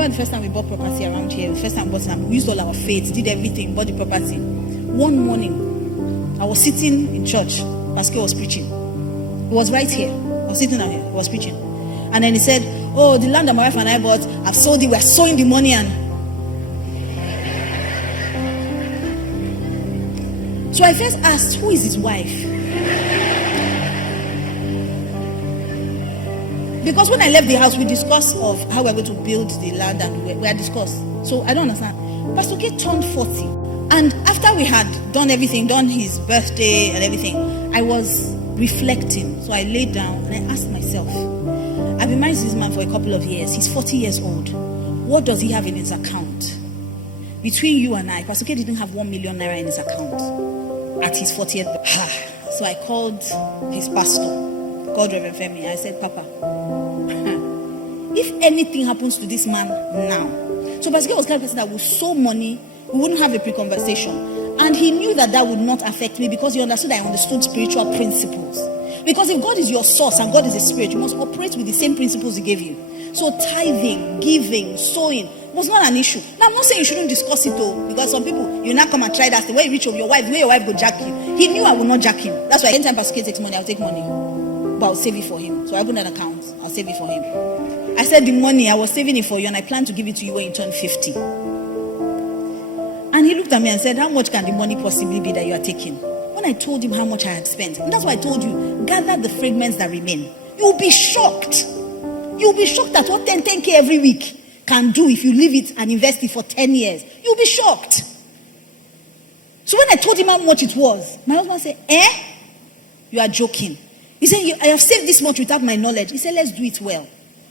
remember the first time we bought property around here. The first time we bought land, we used all our faith, did everything, bought the property. One morning, I was sitting in church. Pastor was preaching. He was right here. I was sitting down here. He was preaching. And then he said, oh, the land that my wife and I bought, I've sold it. We're sowing the money. And so I first asked, who is his wife? Because when I left the house, we discussed of how we're going to build the land, and we had discussed. So I don't understand. Pastor K turned 40. And after we had done everything, done his birthday and everything, I was reflecting. So I laid down and I asked myself, I've been married to this man for a couple of years. He's 40 years old. What does he have in his account? Between you and I, Pastor K didn't have 1 million naira in his account at his 40th birthday. So I called his pastor, called Reverend Femi. I said, Papa, if anything happens to this man now. So Pastor K was the kind of person that would sow money, we wouldn't have a pre-conversation. And he knew that that would not affect me because he understood I understood spiritual principles. Because if God is your source and God is a spirit, you must operate with the same principles he gave you. So tithing, giving, sowing was not an issue. Now I'm not saying you shouldn't discuss it though, because some people, you now come and try that. The way you reach of your wife, the way your wife go jack you. He knew I would not jack him. That's why anytime Pastor K takes money, I'll take money. But I'll save it for him. So I opened an account. I'll save it for him. I said the money, I was saving it for you and I plan to give it to you when you turn 50. And he looked at me and said, how much can the money possibly be that you are taking? When I told him how much I had spent, and that's why I told you, gather the fragments that remain. You'll be shocked. You'll be shocked at what 10K every week can do if you leave it and invest it for 10 years. You'll be shocked. So when I told him how much it was, my husband said, you are joking. He said, I have saved this much without my knowledge. He said, let's do it well.